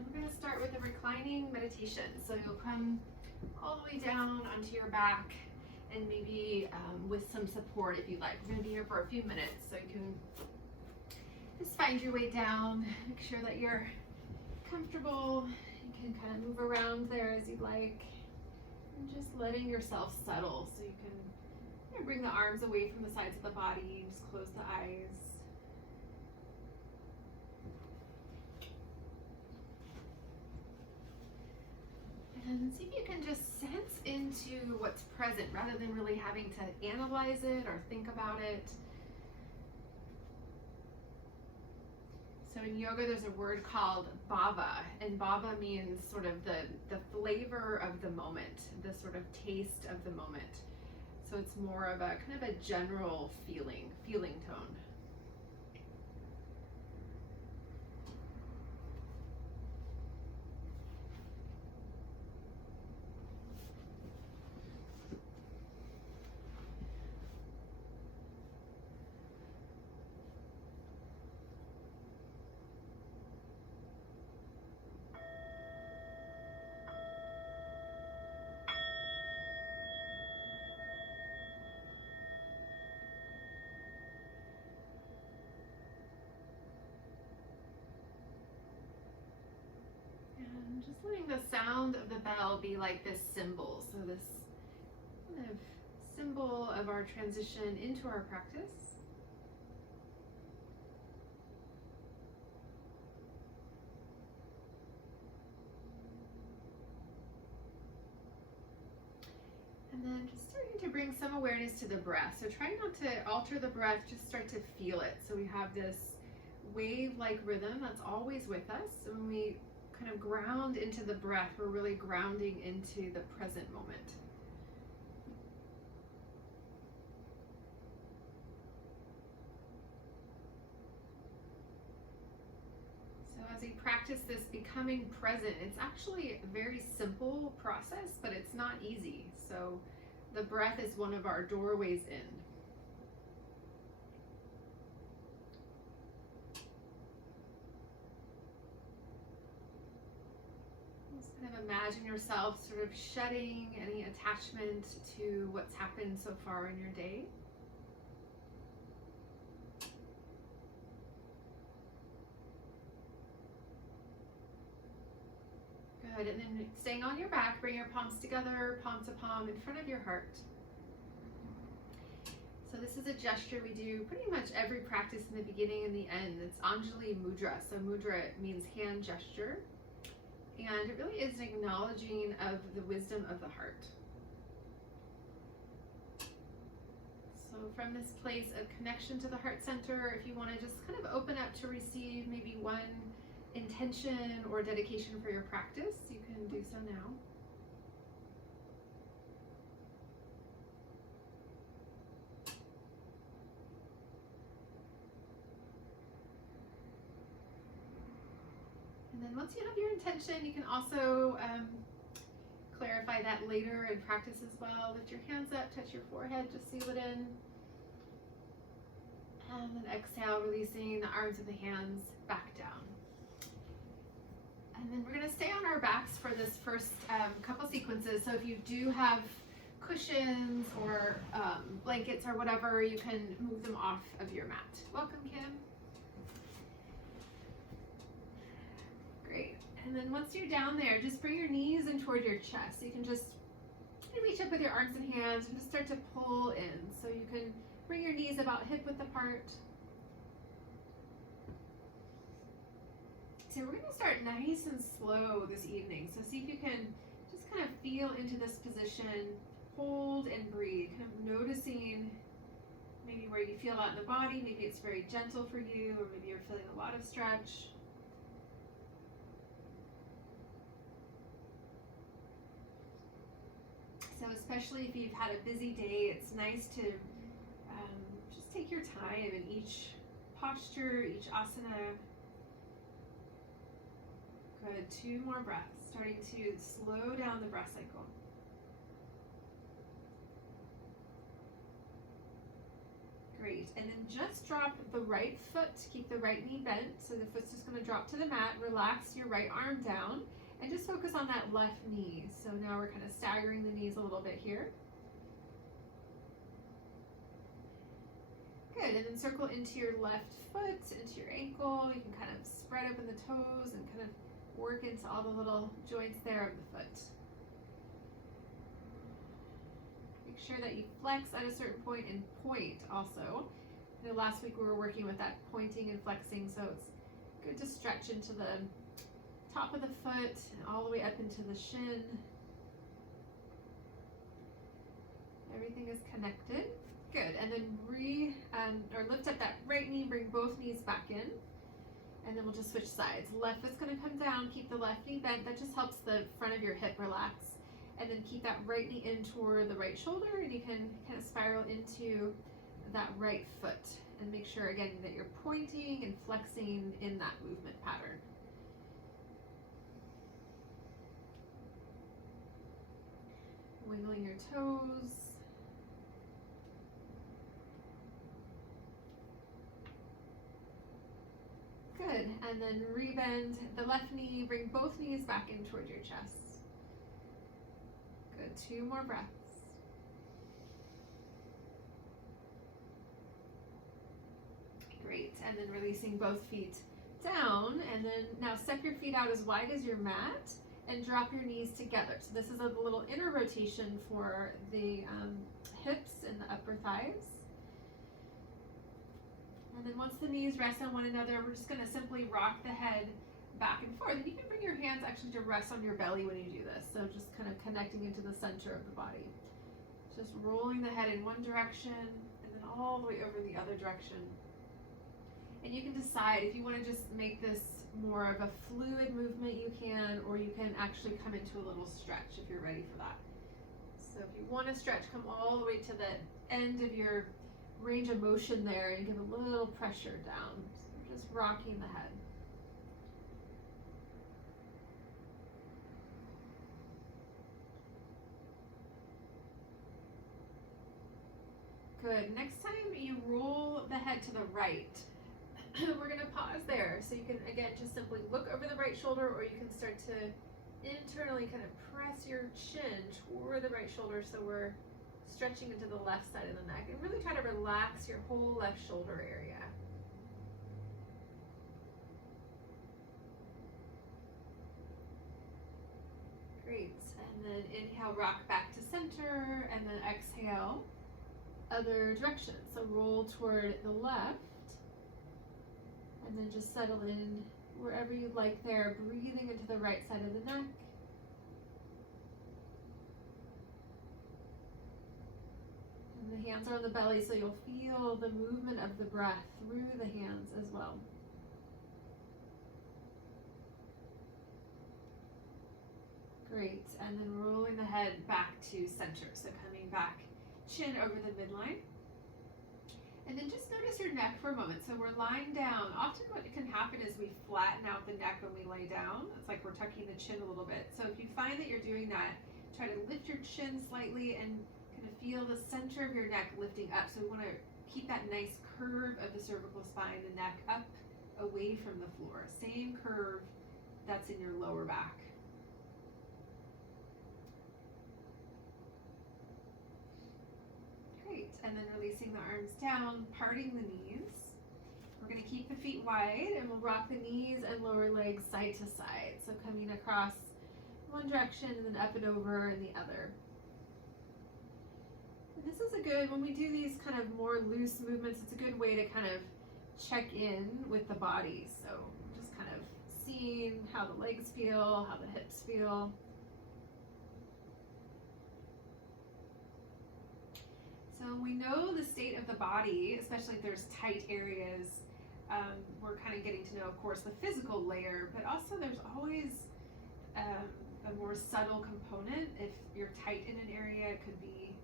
And we're going to start with a reclining meditation. So you'll come all the way down onto your back and maybe with some support if you like. We're going to be here for a few minutes, so you can just find your way down. Make sure that you're comfortable. You can kind of move around there as you'd like. And just letting yourself settle, so you can bring the arms away from the sides of the body. Just close the eyes. And see if you can just sense into what's present rather than really having to analyze it or think about it. So in yoga, there's a word called bhava, and bhava means sort of the flavor of the moment, the sort of taste of the moment. So it's more of a kind of a general feeling tone. And just letting the sound of the bell be like this symbol. So this kind of symbol of our transition into our practice. And then just starting to bring some awareness to the breath. So try not to alter the breath, just start to feel it. So we have this wave-like rhythm that's always with us. So when we kind of ground into the breath, we're really grounding into the present moment. So as we practice this becoming present, it's actually a very simple process, but it's not easy. So the breath is one of our doorways in. Kind of imagine yourself sort of shedding any attachment to what's happened so far in your day. Good, and then staying on your back, bring your palms together, palm to palm in front of your heart. So this is a gesture we do pretty much every practice in the beginning and the end. It's Anjali Mudra. So mudra means hand gesture. And it really is an acknowledging of the wisdom of the heart. So from this place of connection to the heart center, if you want to just kind of open up to receive maybe one intention or dedication for your practice, you can do so now. And then once you have your intention, you can also clarify that later in practice as well. Lift your hands up, touch your forehead, just seal it in. And then exhale, releasing the arms and the hands back down. And then we're going to stay on our backs for this first couple sequences. So if you do have cushions or blankets or whatever, you can move them off of your mat. Welcome, Kim. Great. And then once you're down there, just bring your knees in toward your chest. So you can just reach up with your arms and hands and just start to pull in. So you can bring your knees about hip width apart. So we're going to start nice and slow this evening. So see if you can just kind of feel into this position, hold and breathe, kind of noticing maybe where you feel out in the body. Maybe it's very gentle for you, or maybe you're feeling a lot of stretch. So especially if you've had a busy day, it's nice to just take your time in each posture, each asana. Good, 2 more breaths, starting to slow down the breath cycle. Great. Great, and then just drop the right foot, keep the right knee bent, so the foot's just gonna drop to the mat, relax your right arm down, and just focus on that left knee. So now we're kind of staggering the knees a little bit here. Good, and then circle into your left foot, into your ankle. You can kind of spread open the toes and kind of work into all the little joints there of the foot. Make sure that you flex at a certain point and point also. I know last week we were working with that pointing and flexing, so it's good to stretch into the top of the foot and all the way up into the shin. Everything is connected. Good, and then lift up that right knee, bring both knees back in, and then we'll just switch sides. Left foot's gonna come down, keep the left knee bent, that just helps the front of your hip relax, and then keep that right knee in toward the right shoulder, and you can kind of spiral into that right foot, and make sure again that you're pointing and flexing in that movement pattern. Wiggling your toes. Good, and then rebend the left knee, bring both knees back in toward your chest. Good, 2 more breaths. Great, and then releasing both feet down, and then now step your feet out as wide as your mat and drop your knees together. So this is a little inner rotation for the hips and the upper thighs. And then once the knees rest on one another, we're just going to simply rock the head back and forth. And you can bring your hands actually to rest on your belly when you do this. So just kind of connecting into the center of the body. Just rolling the head in one direction and then all the way over the other direction. And you can decide if you want to just make this more of a fluid movement, you can, or you can actually come into a little stretch if you're ready for that. So if you want to stretch, come all the way to the end of your range of motion there and give a little pressure down. So you're just rocking the head. Good. Next time you roll the head to the right, we're going to pause there. So you can, again, just simply look over the right shoulder, or you can start to internally kind of press your chin toward the right shoulder so we're stretching into the left side of the neck, and really try to relax your whole left shoulder area. Great, and then inhale, rock back to center, and then exhale, other direction. So roll toward the left, and then just settle in wherever you like there, breathing into the right side of the neck. And the hands are on the belly, so you'll feel the movement of the breath through the hands as well. Great, and then rolling the head back to center. So coming back, chin over the midline. And then just notice your neck for a moment. So we're lying down. Often what can happen is we flatten out the neck when we lay down. It's like we're tucking the chin a little bit. So if you find that you're doing that, try to lift your chin slightly and kind of feel the center of your neck lifting up. So we want to keep that nice curve of the cervical spine, the neck up away from the floor. Same curve that's in your lower back. Great, and then releasing the arms down, parting the knees. We're going to keep the feet wide, and we'll rock the knees and lower legs side to side. So coming across one direction and then up and over in the other. And this is a good, when we do these kind of more loose movements, it's a good way to kind of check in with the body. So just kind of seeing how the legs feel, how the hips feel. So we know the state of the body, especially if there's tight areas. We're kind of getting to know, of course, the physical layer, but also there's always a more subtle component. If you're tight in an area, it could be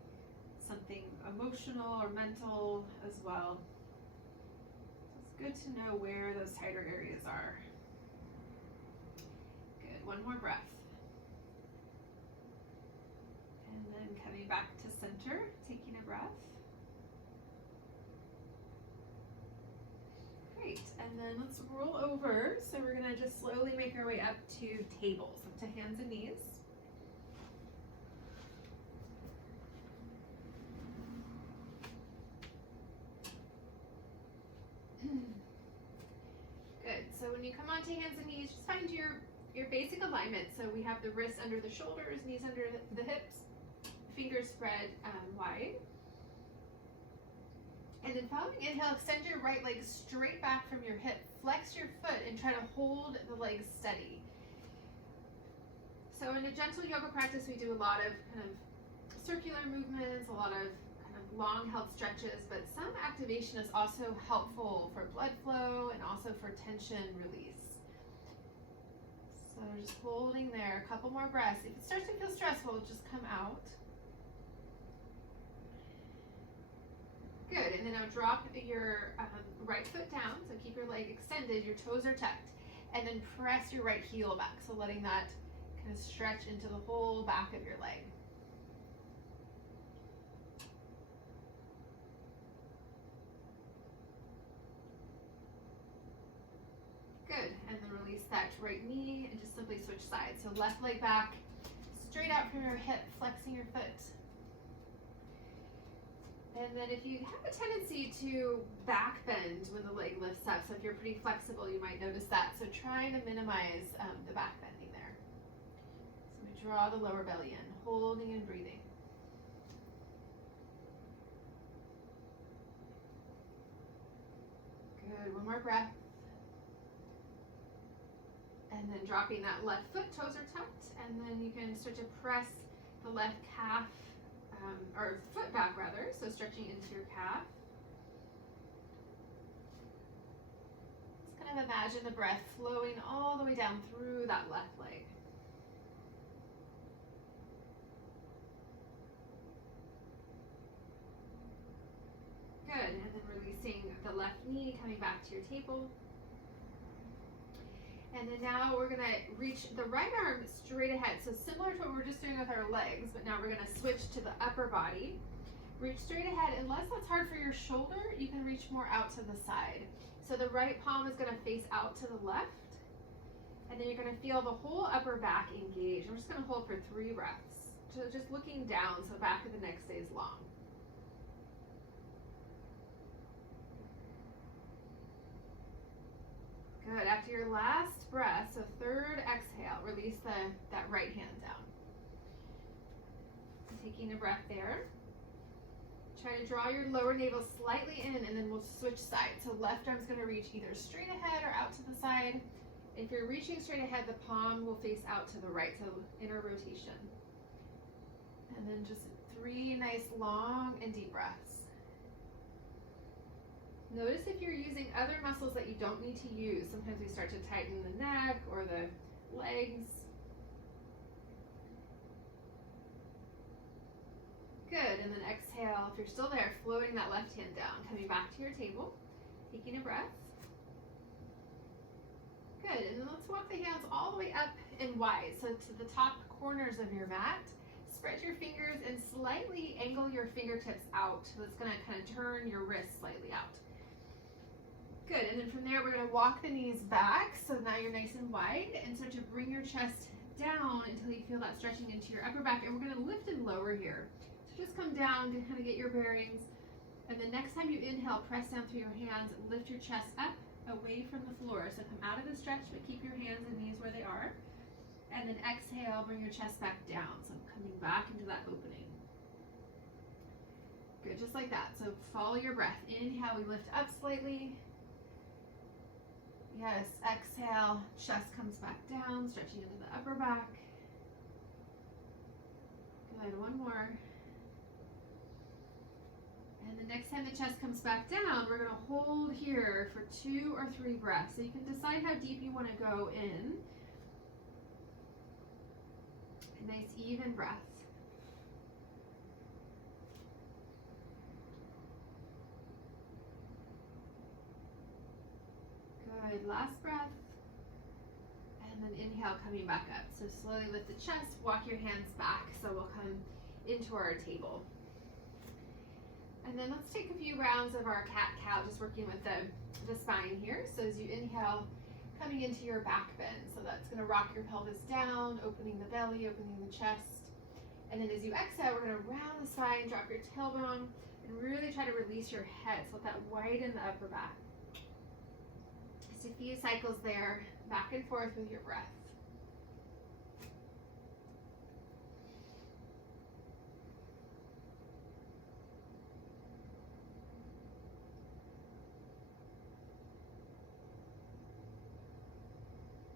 something emotional or mental as well. So it's good to know where those tighter areas are. Good, one more breath. And then coming back to center, taking a breath. Great, and then let's roll over. So we're gonna just slowly make our way up to tables, up to hands and knees. Good, so when you come onto hands and knees, just find your basic alignment. So we have the wrists under the shoulders, knees under the hips, fingers spread wide. And then following inhale, extend your right leg straight back from your hip. Flex your foot and try to hold the legs steady. So in a gentle yoga practice, we do a lot of kind of circular movements, a lot of kind of long held stretches, but some activation is also helpful for blood flow and also for tension release. So just holding there, a couple more breaths. If it starts to feel stressful, just come out. Good, and then now drop your right foot down, so keep your leg extended, your toes are tucked, and then press your right heel back, so letting that kind of stretch into the whole back of your leg. Good, and then release that right knee and just simply switch sides. So left leg back, straight out from your hip, flexing your foot. And then if you have a tendency to back bend when the leg lifts up, so if you're pretty flexible, you might notice that. So try to minimize the back bending there. So we draw the lower belly in, holding and breathing. Good, one more breath. And then dropping that left foot, toes are tucked, and then you can start to press the left calf, or foot back rather, so stretching into your calf. Just kind of imagine the breath flowing all the way down through that left leg. Good, and then releasing the left knee, coming back to your table. And then now we're gonna reach the right arm straight ahead. So similar to what we were just doing with our legs, but now we're gonna switch to the upper body. Reach straight ahead. Unless that's hard for your shoulder, you can reach more out to the side. So the right palm is gonna face out to the left. And then you're gonna feel the whole upper back engage. We're just gonna hold for 3 breaths. So just looking down, so back of the neck stays long. Good, after your last breath, so 3rd exhale, release that right hand down. So taking a breath there. Try to draw your lower navel slightly in, and then we'll switch sides. So left arm's gonna reach either straight ahead or out to the side. If you're reaching straight ahead, the palm will face out to the right, so inner rotation. And then just 3 nice long and deep breaths. Notice if you're using other muscles that you don't need to use. Sometimes we start to tighten the neck or the legs. Good, and then exhale. If you're still there, floating that left hand down, coming back to your table, taking a breath. Good, and then let's walk the hands all the way up and wide, so to the top corners of your mat. Spread your fingers and slightly angle your fingertips out. So it's gonna kind of turn your wrists slightly out. Good, and then from there we're gonna walk the knees back, so now you're nice and wide, and start to bring your chest down until you feel that stretching into your upper back, and we're gonna lift and lower here. So just come down to kind of get your bearings, and then next time you inhale, press down through your hands, lift your chest up, away from the floor. So come out of the stretch, but keep your hands and knees where they are, and then exhale, bring your chest back down, so coming back into that opening. Good, just like that. So follow your breath. Inhale, we lift up slightly. Yes, exhale, chest comes back down, stretching into the upper back. Good, one more. And the next time the chest comes back down, we're gonna hold here for 2 or 3 breaths. So you can decide how deep you wanna go in. A nice even breath. Good, last breath, and then inhale, coming back up. So slowly lift the chest, walk your hands back, so we'll come into our table. And then let's take a few rounds of our cat-cow, just working with the spine here. So as you inhale, coming into your back bend. So that's gonna rock your pelvis down, opening the belly, opening the chest. And then as you exhale, we're gonna round the spine, drop your tailbone, and really try to release your head. So let that widen the upper back. Just a few cycles there, back and forth with your breath.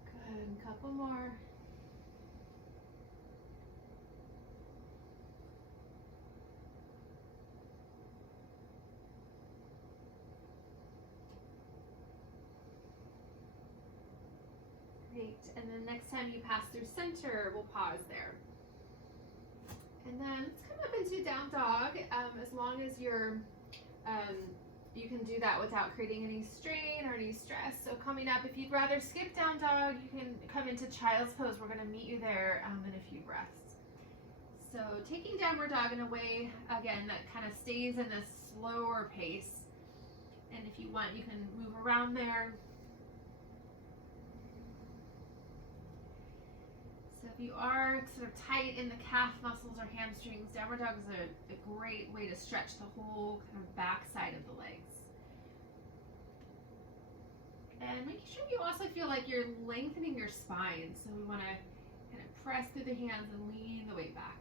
Good, a couple more. Great, and then next time you pass through center, we'll pause there. And then let's come up into down dog, as long as you can do that without creating any strain or any stress. So coming up, if you'd rather skip down dog, you can come into child's pose. We're gonna meet you there in a few breaths. So taking downward dog in a way, again, that kind of stays in this slower pace. And if you want, you can move around there. So if you are sort of tight in the calf muscles or hamstrings, downward dog is a great way to stretch the whole kind of back side of the legs. And making sure you also feel like you're lengthening your spine. So we want to kind of press through the hands and lean the weight back.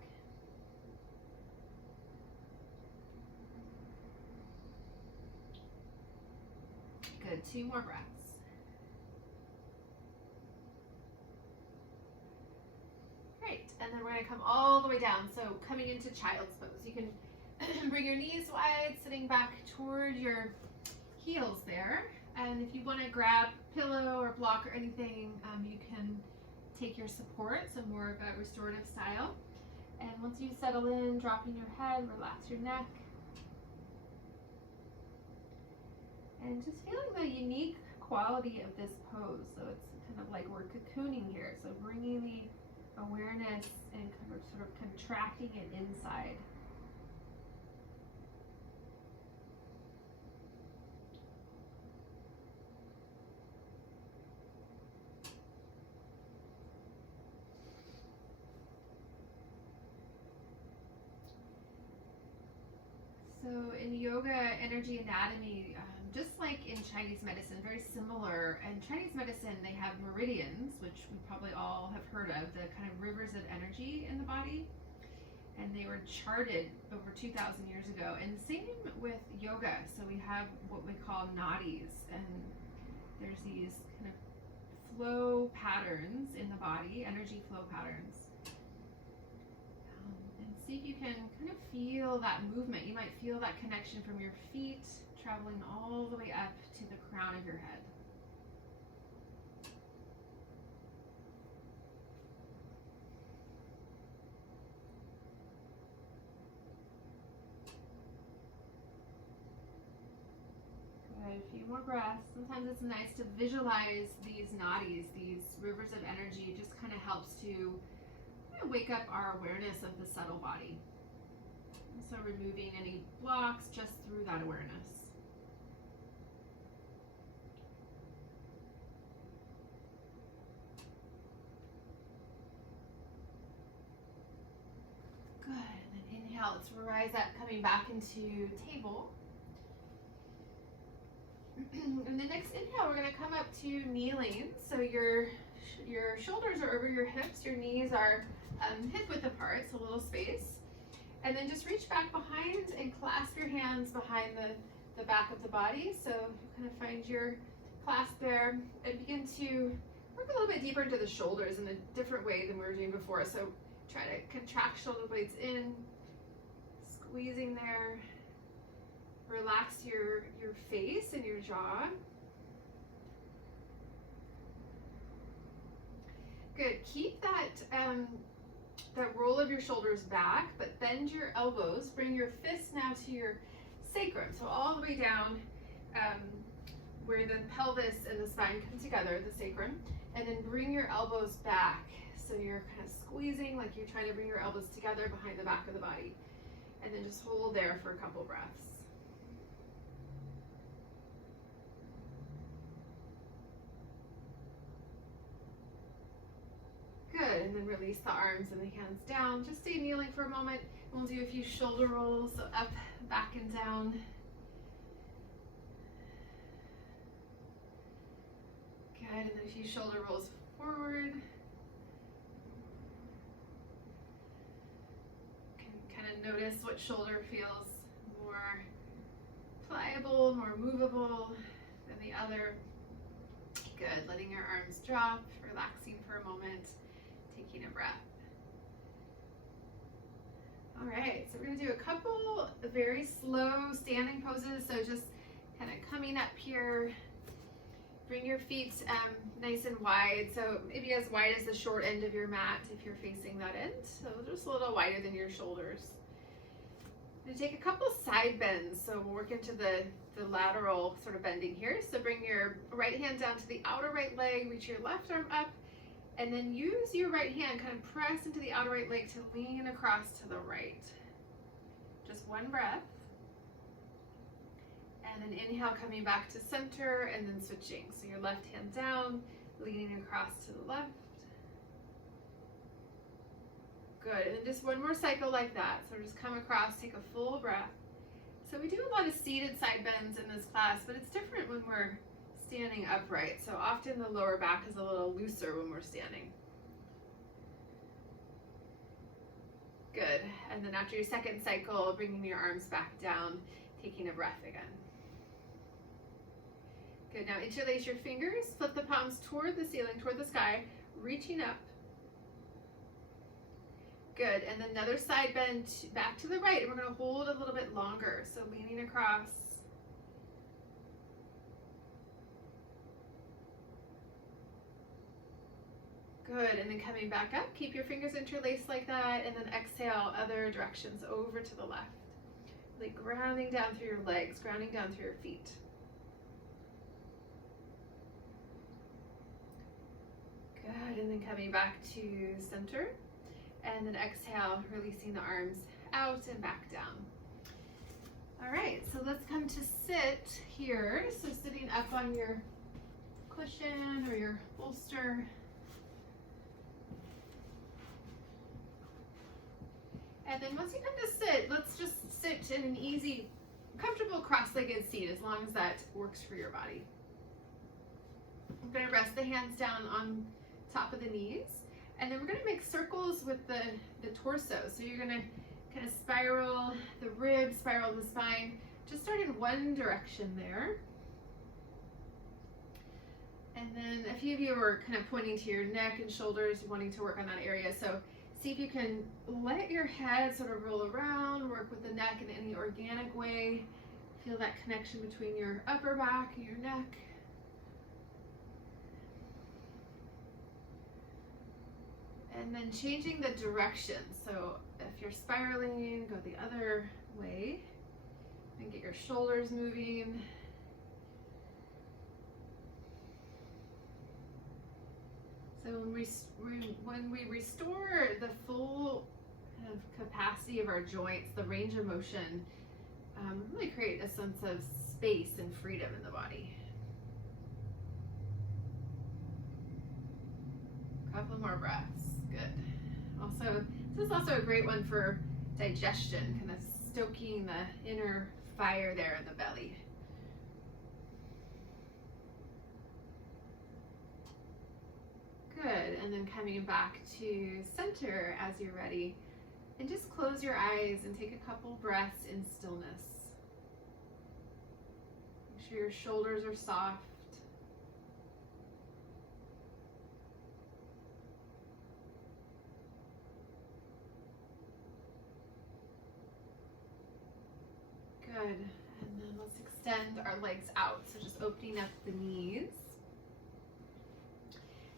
Good, 2 more breaths. And then we're going to come all the way down. So coming into child's pose, you can bring your knees wide, sitting back toward your heels there. And if you want to grab pillow or block or anything, you can take your support, so more of a restorative style. And once you settle in, dropping your head, relax your neck. And just feeling the unique quality of this pose. So it's kind of like we're cocooning here. So bringing the awareness and sort of contracting it inside. So in yoga, energy anatomy, just like in Chinese medicine, very similar. In Chinese medicine, they have meridians, which we probably all have heard of, the kind of rivers of energy in the body. And they were charted over 2,000 years ago. And same with yoga. So we have what we call nadis. And there's these kind of flow patterns in the body, energy flow patterns. And see if you can kind of feel that movement. You might feel that connection from your feet traveling all the way up to the crown of your head. Good, a few more breaths. Sometimes it's nice to visualize these nadis, these rivers of energy. It just kind of helps to wake up our awareness of the subtle body. So removing any blocks just through that awareness. Good, and then inhale, let's rise up, coming back into table. And the next inhale, we're gonna come up to kneeling. So your shoulders are over your hips, your knees are hip width apart, so a little space. And then just reach back behind and clasp your hands behind the back of the body. So kind of find your clasp there and begin to work a little bit deeper into the shoulders in a different way than we were doing before. So try to contract shoulder blades in, squeezing there. Relax your face and your jaw. Good, keep that roll of your shoulders back, but bend your elbows. Bring your fists now to your sacrum, so all the way down where the pelvis and the spine come together, the sacrum, and then bring your elbows back. So you're kind of squeezing like you're trying to bring your elbows together behind the back of the body. And then just hold there for a couple breaths. then release the arms and the hands down. Just stay kneeling for a moment. We'll do a few shoulder rolls, so up, back, and down. Good, and then a few shoulder rolls forward. Can kind of notice what shoulder feels more pliable, more movable than the other. Good, letting your arms drop, relaxing for a moment, taking a breath. All right, so we're gonna do a couple very slow standing poses. So just kind of coming up here, bring your feet nice and wide. So maybe as wide as the short end of your mat if you're facing that end. So just a little wider than your shoulders. I'm gonna take a couple side bends. So we'll work into the lateral sort of bending here. So bring your right hand down to the outer right leg, reach your left arm up, and then use your right hand, kind of press into the outer right leg to lean across to the right. Just one breath. And then inhale, coming back to center, and then switching. So your left hand down, leaning across to the left. Good, and then just one more cycle like that. So just come across, take a full breath. So we do a lot of seated side bends in this class, but it's different when we're standing upright. So often the lower back is a little looser when we're standing. Good, and then after your second cycle, bringing your arms back down, taking a breath again. Good, now interlace your fingers, flip the palms toward the ceiling, toward the sky, reaching up. Good, and then another side bend back to the right, and we're gonna hold a little bit longer. So leaning across. Good, and then coming back up, keep your fingers interlaced like that, and then exhale other directions over to the left. Like grounding down through your legs, grounding down through your feet. Good, and then coming back to center. And then exhale, releasing the arms out and back down. All right, so let's come to sit here. So sitting up on your cushion or your bolster. And then once you come to sit, let's just sit in an easy, comfortable cross-legged seat as long as that works for your body. I'm gonna rest the hands down on top of the knees. And then we're gonna make circles with the torso. So you're gonna kind of spiral the ribs, spiral the spine. Just start in one direction there. And then a few of you are kind of pointing to your neck and shoulders, wanting to work on that area. So see if you can let your head sort of roll around, work with the neck in any organic way. Feel that connection between your upper back and your neck. And then changing the direction. So if you're spiraling, go the other way and get your shoulders moving. So when we restore the full kind of capacity of our joints, the range of motion, really create a sense of space and freedom in the body. A couple more breaths. Good. Also, this is also a great one for digestion, kind of stoking the inner fire there in the belly. Good, and then coming back to center as you're ready. And just close your eyes and take a couple breaths in stillness. Make sure your shoulders are soft. Good, and then let's extend our legs out. So just opening up the knees.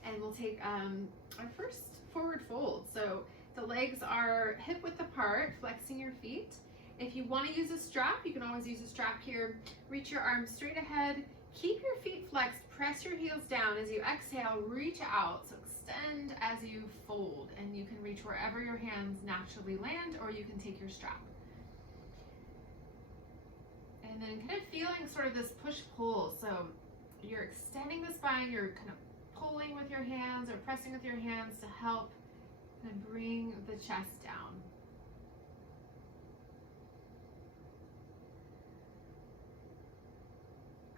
And we'll take our first forward fold. So the legs are hip width apart, flexing your feet. If you want to use a strap, you can always use a strap here. Reach your arms straight ahead. Keep your feet flexed. Press your heels down as you exhale. Reach out. So extend as you fold. And you can reach wherever your hands naturally land, or you can take your strap. And then kind of feeling sort of this push-pull. So you're extending the spine, you're kind of pulling with your hands or pressing with your hands to help And bring the chest down.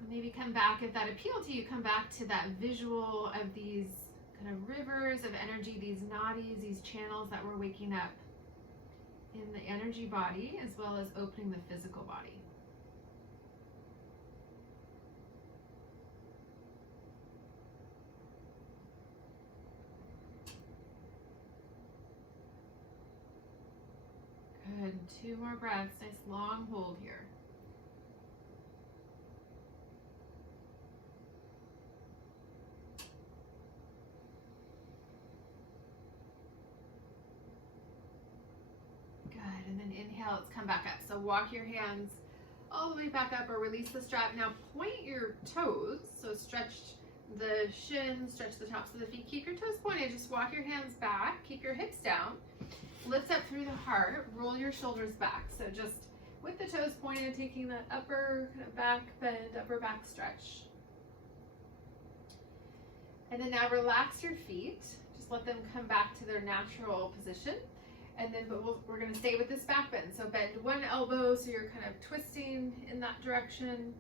And maybe come back, if that appealed to you, come back to that visual of these kind of rivers of energy, these nadis, these channels that we're waking up in the energy body, as well as opening the physical body. Good. 2 more breaths. Nice long hold here. Good. And then inhale, let's come back up. So walk your hands all the way back up or release the strap. Now point your toes. So stretch the shins, stretch the tops of the feet. Keep your toes pointed. Just walk your hands back. Keep your hips down. Lift up through the heart, roll your shoulders back. So just with the toes pointed, taking that upper kind of back bend, upper back stretch. And then now relax your feet. Just let them come back to their natural position. And then we're going to stay with this back bend. So bend one elbow so you're kind of twisting in that direction.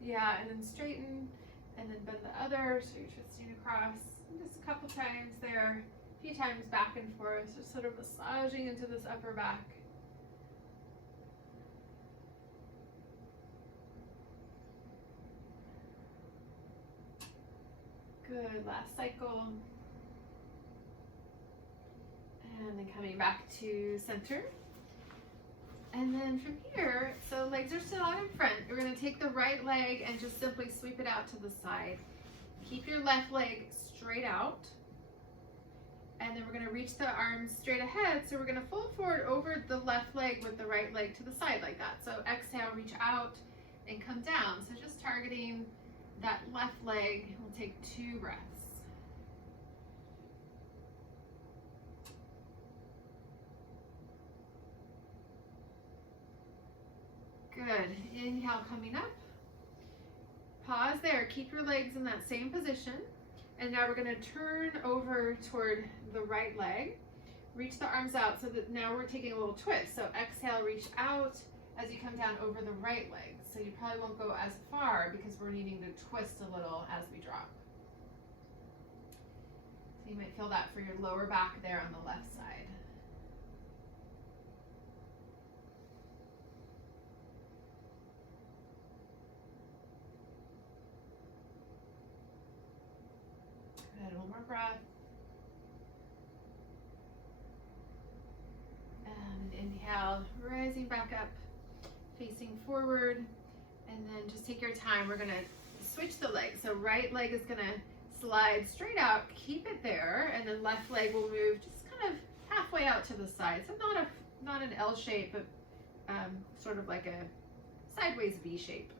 Yeah, and then straighten. And then bend the other so you're twisting across. And just a couple times there. Few times back and forth, just sort of massaging into this upper back. Good, last cycle. And then coming back to center. And then from here, so legs are still out in front. We're gonna take the right leg and just simply sweep it out to the side. Keep your left leg straight out. And then we're going to reach the arms straight ahead. So we're going to fold forward over the left leg with the right leg to the side like that. So exhale, reach out and come down. So just targeting that left leg. We'll take 2 breaths. Good. Inhale, coming up. Pause there. Keep your legs in that same position. And now we're going to turn over toward the right leg. Reach the arms out so that now we're taking a little twist. So exhale, reach out as you come down over the right leg. So you probably won't go as far because we're needing to twist a little as we drop. So you might feel that for your lower back there on the left side. Good, one more breath. And inhale, rising back up, facing forward. And then just take your time. We're gonna switch the leg. So right leg is gonna slide straight out, keep it there, and then left leg will move just kind of halfway out to the side. So not an L shape, but sort of like a sideways V shape.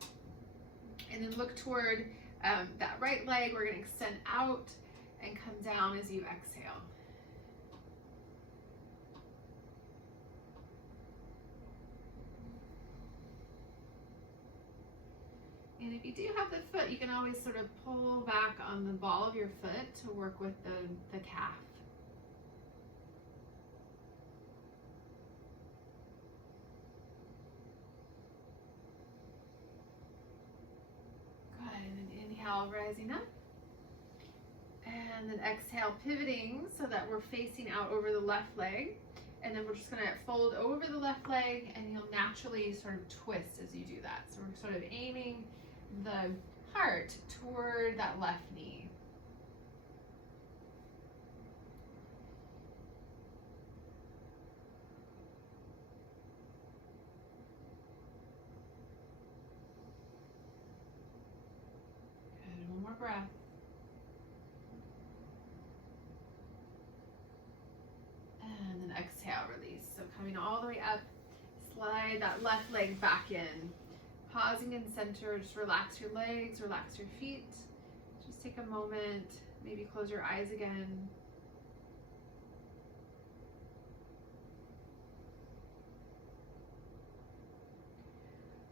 And then look toward that right leg. We're gonna extend out and come down as you exhale. And if you do have the foot, you can always sort of pull back on the ball of your foot to work with the calf. Good, and then inhale, rising up. And then exhale, pivoting so that we're facing out over the left leg. And then we're just gonna fold over the left leg and you'll naturally sort of twist as you do that. So we're sort of aiming the heart toward that left knee. Good, one more breath. And then exhale, release. So coming all the way up, slide that left leg back in. Pausing in center, just relax your legs, relax your feet. Just take a moment, maybe close your eyes again.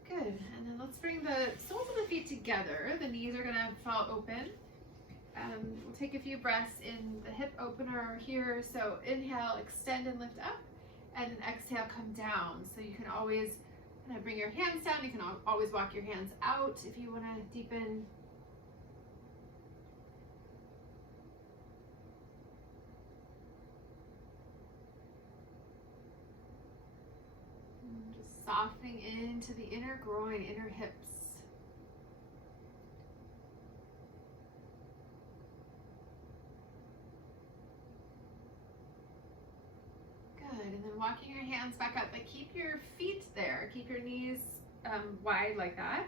Good, and then let's bring the soles of the feet together. The knees are gonna fall open. We'll take a few breaths in the hip opener here. So inhale, extend and lift up, and then exhale, come down. So you can always kind of bring your hands down. You can always walk your hands out if you want to deepen. And just softening into the inner groin, inner hips. And then walking your hands back up, but keep your feet there. Keep your knees wide like that.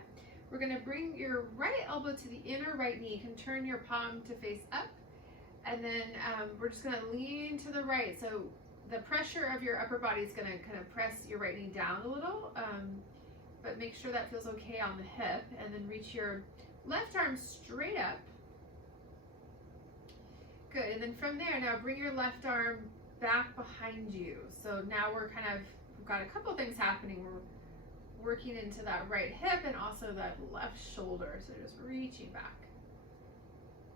We're going to bring your right elbow to the inner right knee. You can turn your palm to face up. And then we're just going to lean to the right. So the pressure of your upper body is going to kind of press your right knee down a little. But make sure that feels okay on the hip. And then reach your left arm straight up. Good. And then from there, now bring your left arm back behind you. So now we've got a couple things happening. We're working into that right hip and also that left shoulder. So just reaching back.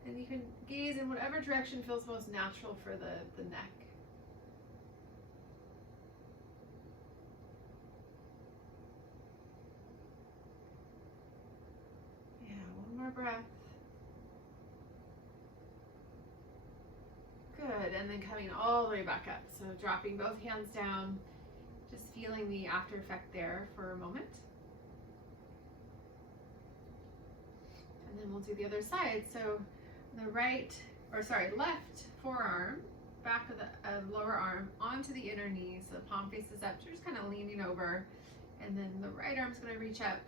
And you can gaze in whatever direction feels most natural for the neck. Yeah, one more breath. Good, and then coming all the way back up. So dropping both hands down, just feeling the after effect there for a moment. And then we'll do the other side. So the left forearm, back of the lower arm onto the inner knee. So the palm faces up, you're just kind of leaning over. And then the right arm's gonna reach up.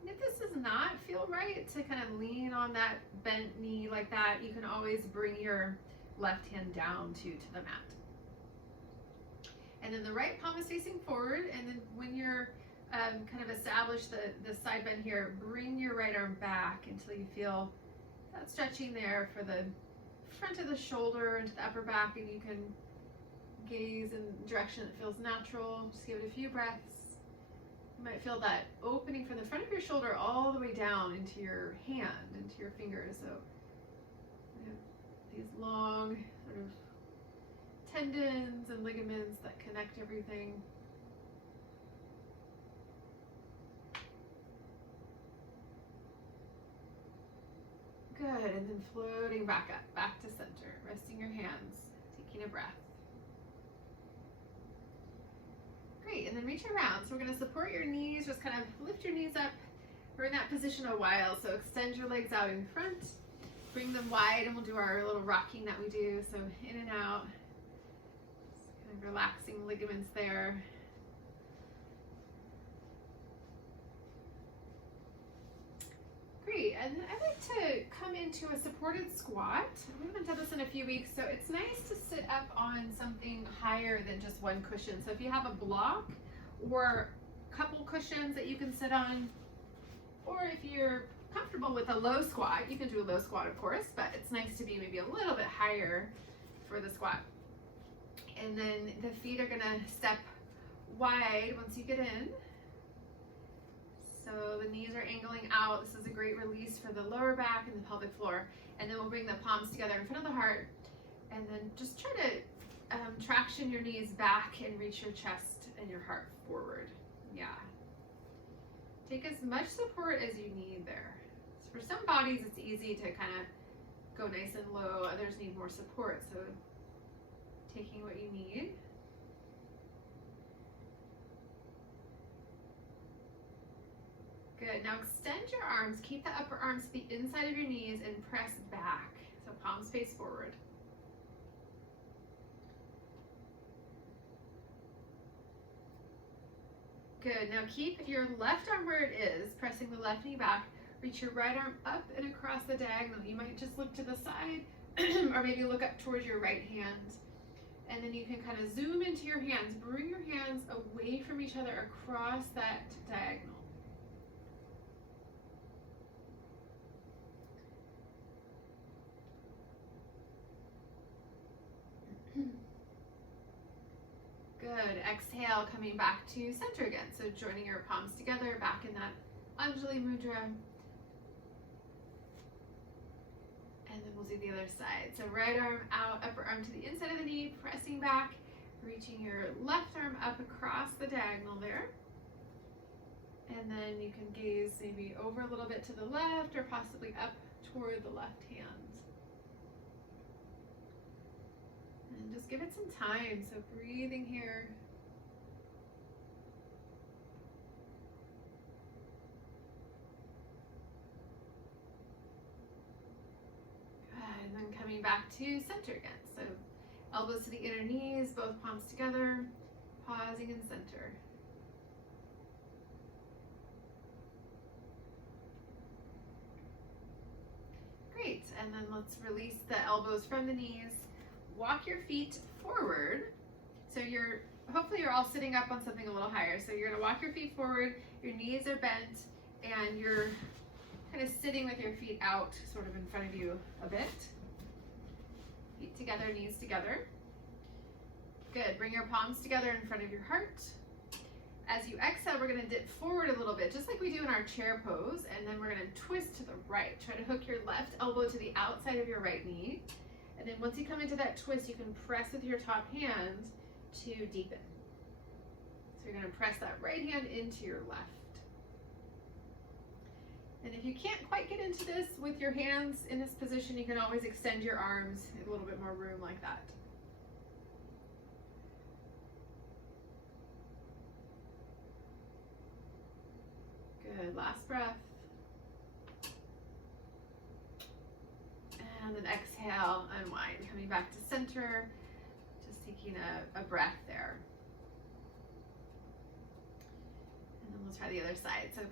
And if this does not feel right to kind of lean on that bent knee like that, you can always bring your left hand down to the mat. And then the right palm is facing forward, and then when you're kind of established the side bend here, bring your right arm back until you feel that stretching there for the front of the shoulder into the upper back, and you can gaze in the direction that feels natural. Just give it a few breaths. You might feel that opening from the front of your shoulder all the way down into your hand, into your fingers. So you have these long sort of tendons and ligaments that connect everything. Good, and then floating back up, back to center, resting your hands, taking a breath. Great, and then reach around. So we're going to support your knees, just kind of lift your knees up. We're in that position a while, so extend your legs out in front, bring them wide, and we'll do our little rocking that we do. So in and out, just kind of relaxing ligaments there. Great, and then I like to come into a supported squat. We haven't done this in a few weeks, so it's nice to sit up on something higher than just one cushion. So if you have a block or a couple cushions that you can sit on, or if you're comfortable with a low squat, you can do a low squat, of course, but it's nice to be maybe a little bit higher for the squat. And then the feet are gonna step wide once you get in. So the knees are angling out. This is a great release for the lower back and the pelvic floor. And then we'll bring the palms together in front of the heart. And then just try to traction your knees back and reach your chest and your heart forward. Yeah. Take as much support as you need there. So for some bodies, it's easy to kind of go nice and low. Others need more support. So taking what you need. Good, now extend your arms, keep the upper arms to the inside of your knees and press back. So palms face forward. Good, now keep your left arm where it is, pressing the left knee back. Reach your right arm up and across the diagonal. You might just look to the side or maybe look up towards your right hand. And then you can kind of zoom into your hands. Bring your hands away from each other across that diagonal. Good. Exhale, coming back to center again. So joining your palms together, back in that Anjali Mudra. And then we'll do the other side. So right arm out, upper arm to the inside of the knee, pressing back, reaching your left arm up across the diagonal there. And then you can gaze maybe over a little bit to the left or possibly up toward the left hand. And just give it some time. So breathing here. Good. And then coming back to center again. So elbows to the inner knees, both palms together, pausing in center. Great, and then let's release the elbows from the knees. Walk your feet forward. So hopefully you're all sitting up on something a little higher. So you're gonna walk your feet forward, your knees are bent, and you're kind of sitting with your feet out sort of in front of you a bit. Feet together, knees together. Good, bring your palms together in front of your heart. As you exhale, we're gonna dip forward a little bit, just like we do in our chair pose, and then we're gonna twist to the right. Try to hook your left elbow to the outside of your right knee. And then once you come into that twist, you can press with your top hand to deepen. So you're gonna press that right hand into your left. And if you can't quite get into this with your hands in this position, you can always extend your arms a little bit more room like that. Good, last breath. And then exhale, unwind, coming back to center, just taking a breath there. And then we'll try the other side. So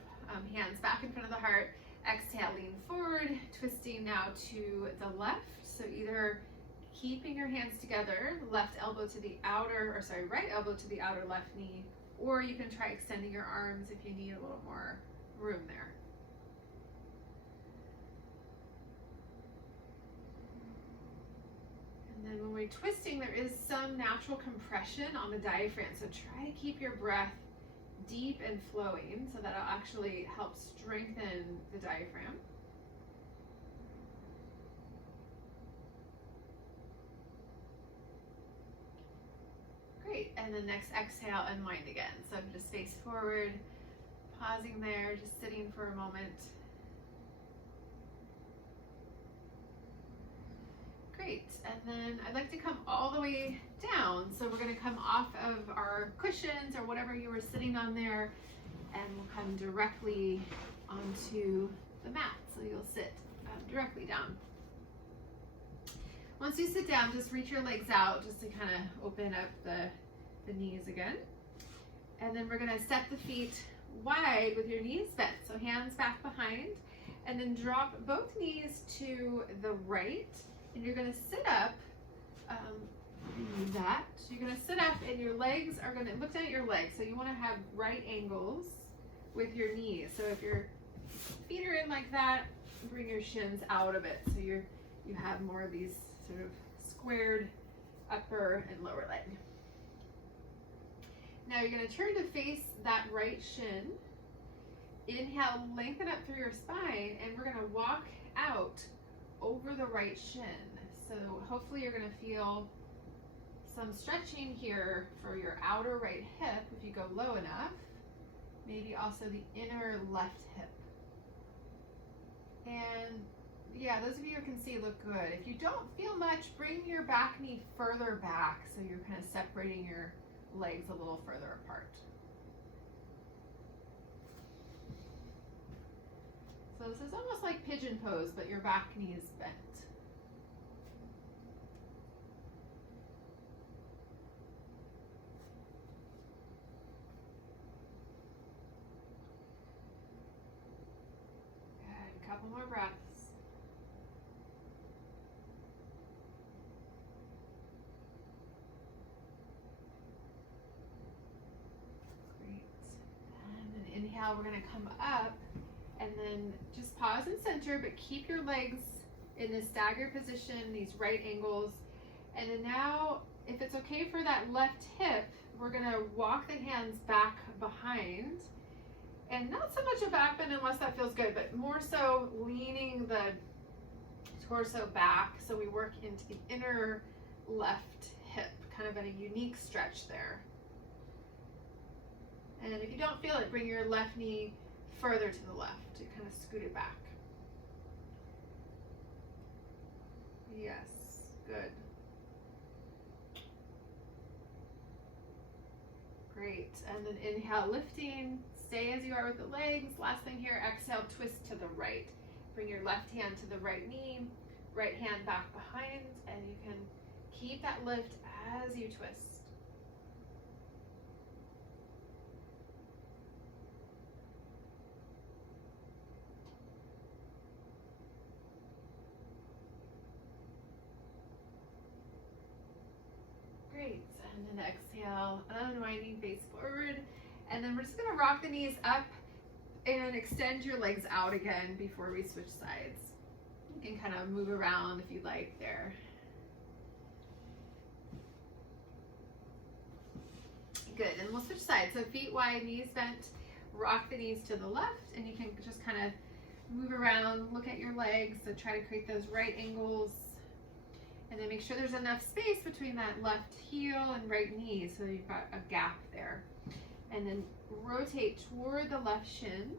hands back in front of the heart, exhale, lean forward, twisting now to the left. So either keeping your hands together, left elbow to the outer, right elbow to the outer left knee, or you can try extending your arms if you need a little more room there. And then when we're twisting, there is some natural compression on the diaphragm. So try to keep your breath deep and flowing so that'll actually help strengthen the diaphragm. Great, and then next exhale, unwind again. So just face forward, pausing there, just sitting for a moment. Great, and then I'd like to come all the way down. So we're gonna come off of our cushions or whatever you were sitting on there, and we'll come directly onto the mat. So you'll sit directly down. Once you sit down, just reach your legs out just to kind of open up the knees again. And then we're gonna step the feet wide with your knees bent. So hands back behind, and then drop both knees to the right. And you're gonna sit up, that. So you're gonna sit up and your legs are gonna, look down at your legs. So you wanna have right angles with your knees. So if your feet are in like that, bring your shins out a bit. So you have more of these sort of squared upper and lower leg. Now you're gonna turn to face that right shin. Inhale, lengthen up through your spine, and we're gonna walk out over the right shin. So hopefully you're gonna feel some stretching here for your outer right hip if you go low enough. Maybe also the inner left hip. And yeah, those of you who can see look good. If you don't feel much, bring your back knee further back so you're kind of separating your legs a little further apart. So this is almost like pigeon pose, but your back knee is bent. Good, a couple more breaths. Great. And then inhale, we're gonna come up. And then just pause and center, but keep your legs in this staggered position, these right angles. And then now, if it's okay for that left hip, we're gonna walk the hands back behind. And not so much a back bend unless that feels good, but more so leaning the torso back. So we work into the inner left hip, kind of in a unique stretch there. And if you don't feel it, bring your left knee further to the left to kind of scoot it back. Yes, good. Great, and then inhale, lifting, stay as you are with the legs. Last thing here, exhale, twist to the right. Bring your left hand to the right knee, right hand back behind, and you can keep that lift as you twist. Great, and then exhale, unwinding face forward, and then we're just gonna rock the knees up and extend your legs out again before we switch sides. You can kind of move around if you'd like there. Good, and we'll switch sides. So feet wide, knees bent, rock the knees to the left, and you can just kind of move around, look at your legs, so try to create those right angles. And then make sure there's enough space between that left heel and right knee so you've got a gap there. And then rotate toward the left shin.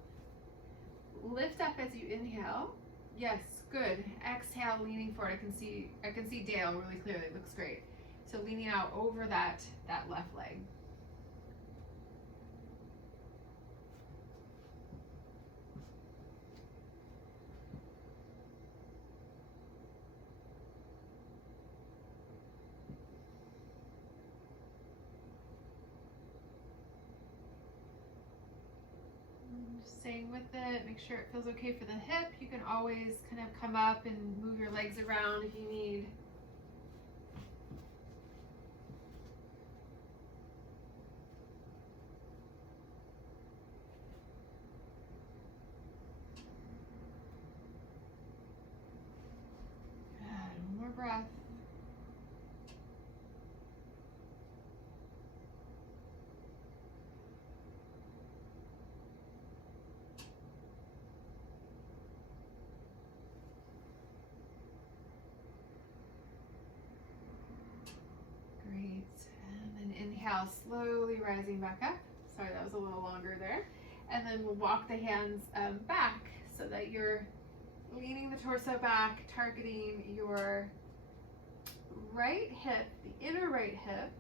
Lift up as you inhale. Yes, good. Exhale, leaning forward. I can see Dale really clearly. It looks great. So leaning out over that left leg. Staying with it, make sure it feels okay for the hip. You can always kind of come up and move your legs around if you need. Good, one more breath. Inhale, slowly rising back up. Sorry, that was a little longer there. And then we'll walk the hands back so that you're leaning the torso back, targeting your right hip, the inner right hip.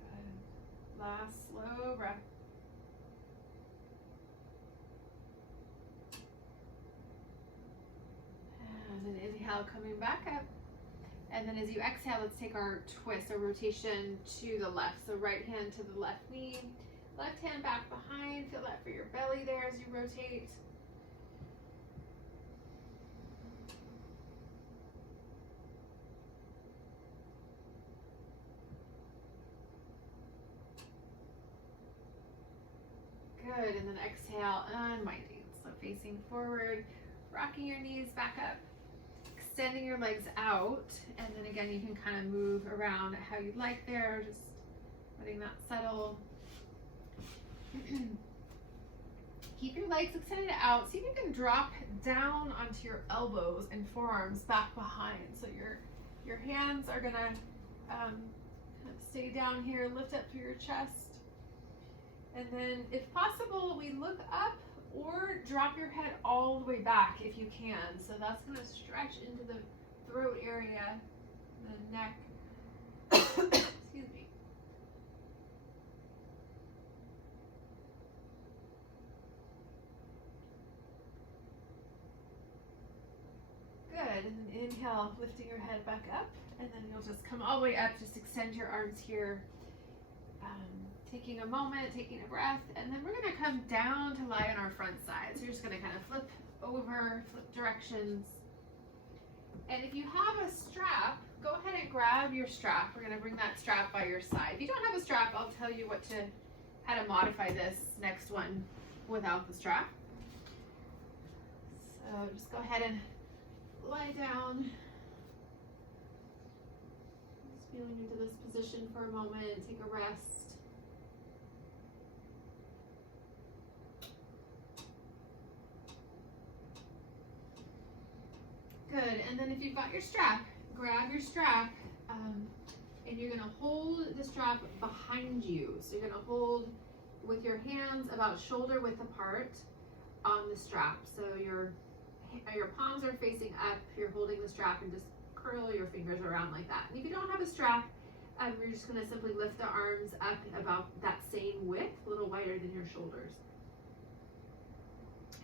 Good. Last slow breath. And then inhale, coming back up. And then as you exhale, let's take our twist, our rotation to the left. So right hand to the left knee, left hand back behind. Feel that for your belly there as you rotate. Good, and then exhale, unwinding. So facing forward, rocking your knees back up. Extending your legs out, and then again you can kind of move around how you'd like there, just letting that settle. Keep your legs extended out. See if you can drop down onto your elbows and forearms back behind. So your hands are gonna kind of stay down here, lift up through your chest. And then if possible, we look up or drop your head all the way back if you can. So that's going to stretch into the throat area, the neck. Excuse me. Good, and then inhale, lifting your head back up, and then you'll just come all the way up, just extend your arms here. Taking a moment, taking a breath, and then we're gonna come down to lie on our front side. So you're just gonna kind of flip over, flip directions. And if you have a strap, go ahead and grab your strap. We're gonna bring that strap by your side. If you don't have a strap, I'll tell you how to modify this next one without the strap. So just go ahead and lie down. Just feeling into this position for a moment, take a rest. Good, and then if you've got your strap, grab your strap, and you're gonna hold the strap behind you. So you're gonna hold with your hands about shoulder width apart on the strap. So your palms are facing up, you're holding the strap and just curl your fingers around like that. And if you don't have a strap, you're just gonna simply lift the arms up about that same width, a little wider than your shoulders.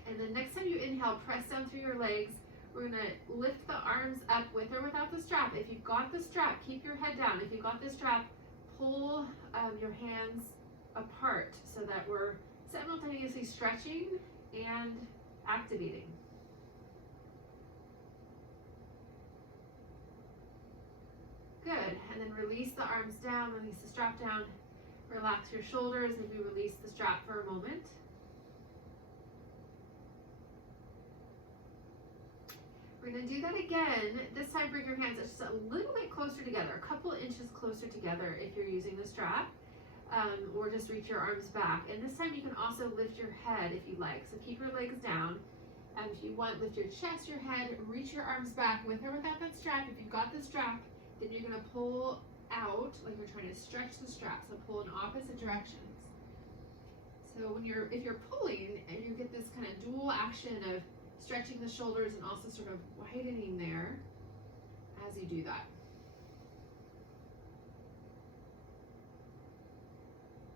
And then next time you inhale, press down through your legs. We're gonna lift the arms up with or without the strap. If you've got the strap, keep your head down. If you've got the strap, pull your hands apart so that we're simultaneously stretching and activating. Good, and then release the arms down, release the strap down, relax your shoulders as we release the strap for a moment. We're going to do that again. This time bring your hands just a little bit closer together, a couple inches closer together if you're using the strap, or just reach your arms back. And this time you can also lift your head if you like. So keep your legs down. If you want, lift your chest, your head, reach your arms back with or without that strap. If you've got the strap, then you're going to pull out like you're trying to stretch the strap. So pull in opposite directions. So if you're pulling, and you get this kind of dual action of stretching the shoulders and also sort of widening there as you do that.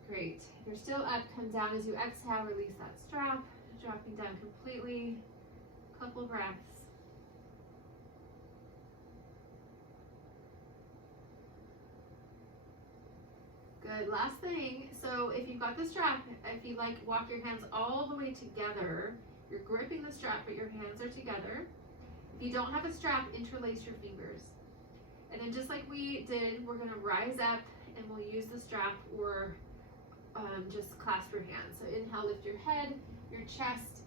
Great. If you're still up, come down as you exhale, release that strap, dropping down completely. Couple breaths. Good. Last thing. So if you've got the strap, if you like, walk your hands all the way together. You're gripping the strap, but your hands are together. If you don't have a strap, interlace your fingers. And then just like we did, we're gonna rise up and we'll use the strap or just clasp your hands. So inhale, lift your head, your chest.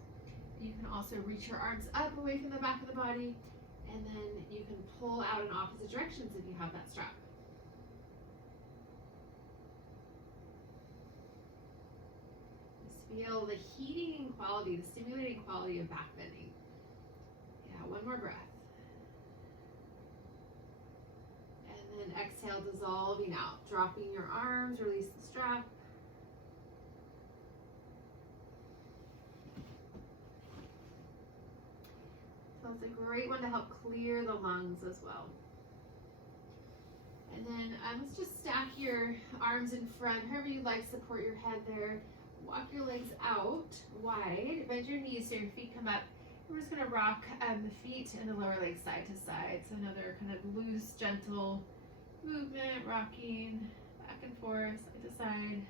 You can also reach your arms up away from the back of the body, and then you can pull out in opposite directions if you have that strap. Feel the heating quality, the stimulating quality of back bending. Yeah, one more breath. And then exhale, dissolving out, dropping your arms, release the strap. So it's a great one to help clear the lungs as well. And then let's just stack your arms in front, however you like, support your head there. Walk your legs out wide, bend your knees so your feet come up. We're just gonna rock the feet and the lower legs side to side. So another kind of loose, gentle movement, rocking back and forth, side to side.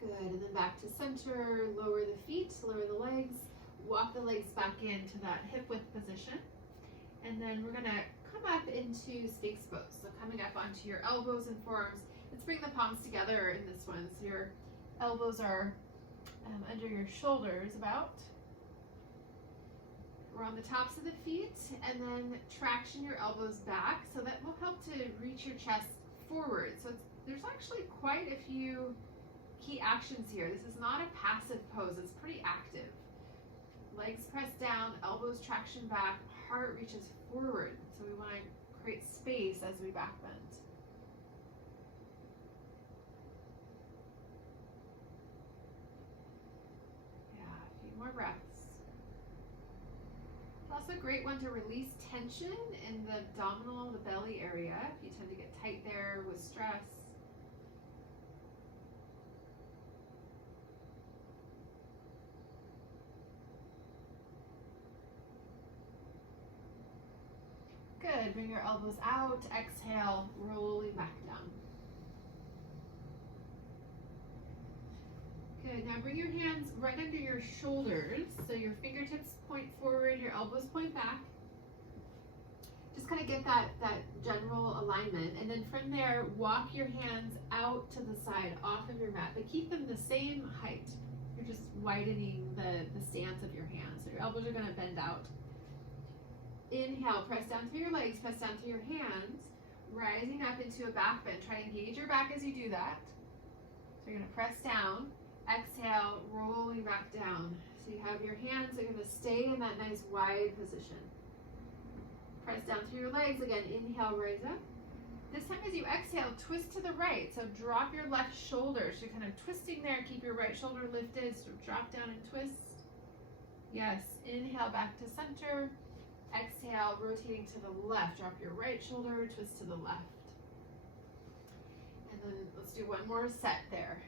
Good, and then back to center, lower the feet, lower the legs, walk the legs back into that hip width position. And then we're gonna come up into Sphinx pose. So coming up onto your elbows and forearms. Let's bring the palms together in this one. So your elbows are under your shoulders about. We're on the tops of the feet, and then traction your elbows back. So that will help to reach your chest forward. So there's actually quite a few key actions here. This is not a passive pose, it's pretty active. Legs pressed down, elbows traction back, heart reaches forward. So we want to create space as we back bend. Yeah, a few more breaths. It's also a great one to release tension in the abdominal, the belly area. If you tend to get tight there with stress. Good, bring your elbows out, exhale, rolling back down. Good, now bring your hands right under your shoulders, so your fingertips point forward, your elbows point back. just kind of get that general alignment. And then from there, walk your hands out to the side off of your mat, but keep them the same height. You're just widening the stance of your hands. So your elbows are gonna bend out. Inhale, press down through your legs, press down through your hands, rising up into a back bend. Try to engage your back as you do that. So you're gonna press down, exhale, rolling back down. So you have your hands are gonna stay in that nice wide position. Press down through your legs again, inhale, raise up. This time as you exhale, twist to the right. So drop your left shoulder. So you're kind of twisting there, keep your right shoulder lifted, so drop down and twist. Yes, inhale back to center. Exhale, rotating to the left. Drop your right shoulder, twist to the left. And then let's do one more set there.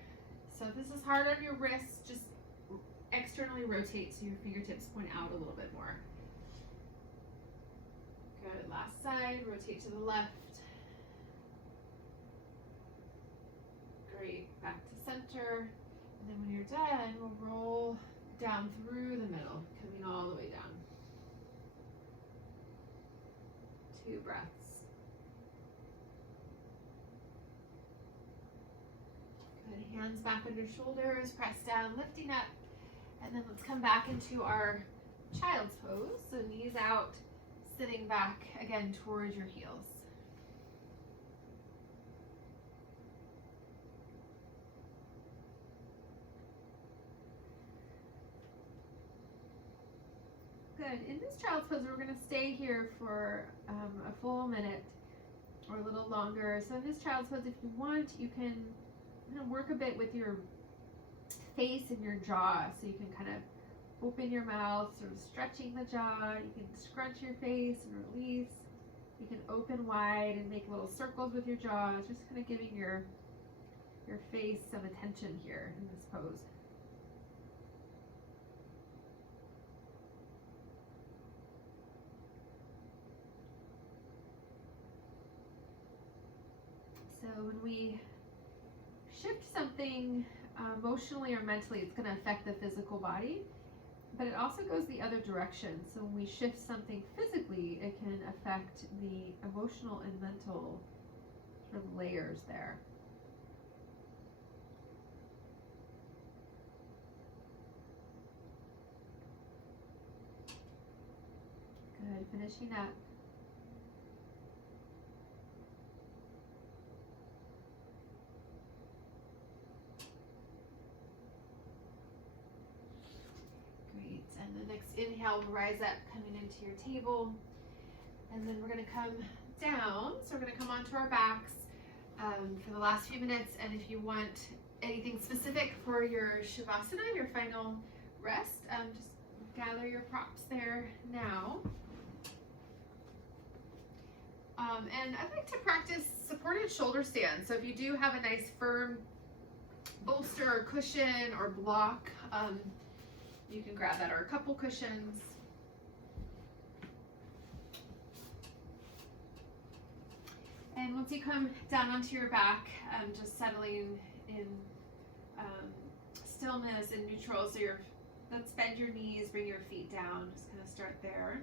So if this is hard on your wrists, just externally rotate so your fingertips point out a little bit more. Good, last side, rotate to the left. Great, back to center. And then when you're done, we'll roll down through the middle, coming all the way down. 2 breaths. Good, hands back under shoulders, press down, lifting up. And then let's come back into our child's pose. So knees out, sitting back again towards your heels. Good. In this child's pose, we're going to stay here for a full minute or a little longer. So in this child's pose, if you want, you can work a bit with your face and your jaw. So you can kind of open your mouth, sort of stretching the jaw. You can scrunch your face and release. You can open wide and make little circles with your jaw. Just kind of giving your face some attention here in this pose. So when we shift something emotionally or mentally, it's going to affect the physical body, but it also goes the other direction. So when we shift something physically, it can affect the emotional and mental sort of layers there. Good, finishing up. Inhale, rise up, coming into your table. And then we're going to come down. So we're going to come onto our backs for the last few minutes. And if you want anything specific for your Shavasana, your final rest, just gather your props there now. And I'd like to practice supported shoulder stand. So if you do have a nice firm bolster or cushion or block, you can grab that, or a couple cushions. And once you come down onto your back, just settling in stillness and neutral. So let's bend your knees, bring your feet down. Just kind of start there.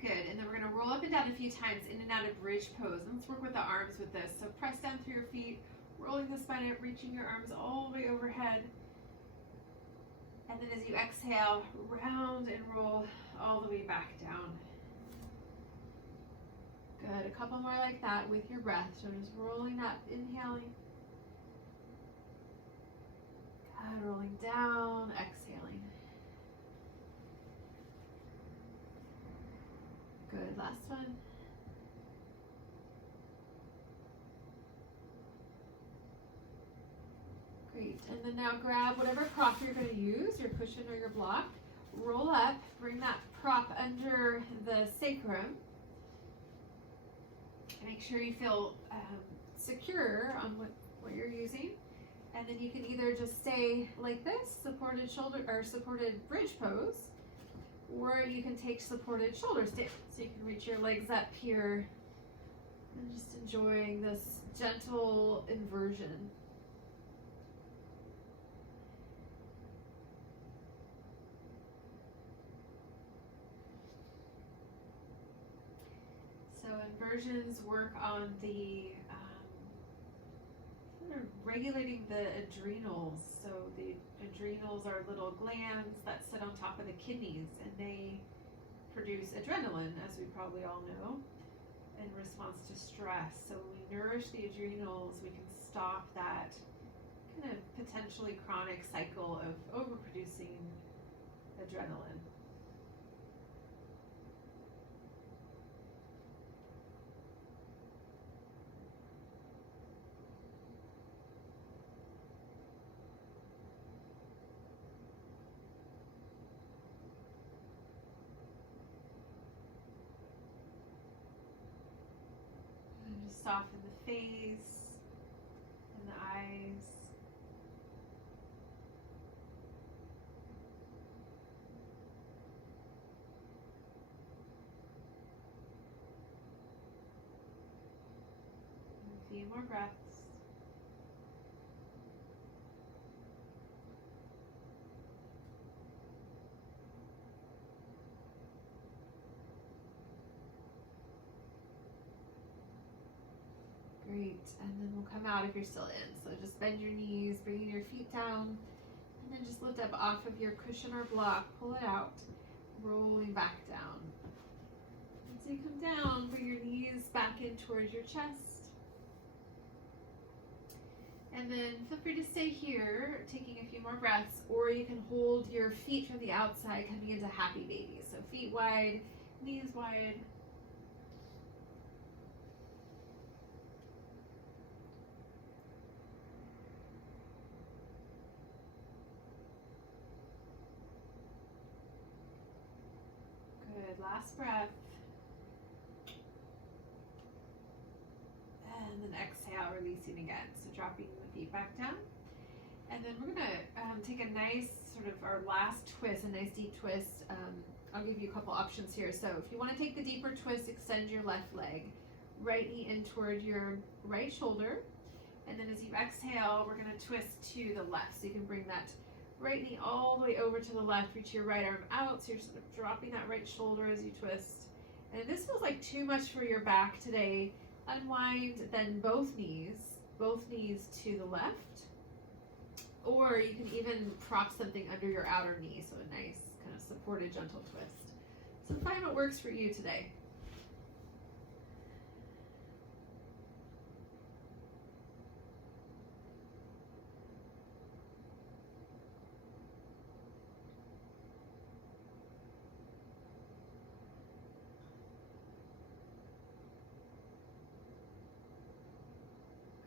Good, and then we're going to roll up and down a few times in and out of bridge pose. And let's work with the arms with this. So press down through your feet, rolling the spine up, reaching your arms all the way overhead. And then as you exhale, round and roll all the way back down. Good, a couple more like that with your breath. So just rolling up, inhaling. Good, rolling down, exhaling. Good, last one. Great, and then now grab whatever prop you're going to use, your cushion or your block. Roll up, bring that prop under the sacrum. Make sure you feel secure on what you're using. And then you can either just stay like this, supported shoulder or supported bridge pose, or you can take supported shoulder stand. So you can reach your legs up here and just enjoying this gentle inversion. So inversions work on the sort of regulating the adrenals. So the adrenals are little glands that sit on top of the kidneys, and they produce adrenaline, as we probably all know, in response to stress. So when we nourish the adrenals, we can stop that kind of potentially chronic cycle of overproducing adrenaline. And just soften the face and the eyes. A few more breaths. Great, and then we'll come out if you're still in. So just bend your knees, bringing your feet down, and then just lift up off of your cushion or block, pull it out, rolling back down. And so you come down, bring your knees back in towards your chest. And then feel free to stay here, taking a few more breaths, or you can hold your feet from the outside, coming into happy baby. So feet wide, knees wide. Good, last breath. And then exhale, releasing again. So dropping the feet back down. And then we're gonna take a nice sort of our last twist, a nice deep twist. I'll give you a couple options here. So if you wanna take the deeper twist, extend your left leg, right knee in toward your right shoulder. And then as you exhale, we're gonna twist to the left. So you can bring that right knee all the way over to the left, reach your right arm out. So you're sort of dropping that right shoulder as you twist. And if this feels like too much for your back today, unwind then both knees to the left. Or you can even prop something under your outer knee, so a nice kind of supported gentle twist. So find what works for you today.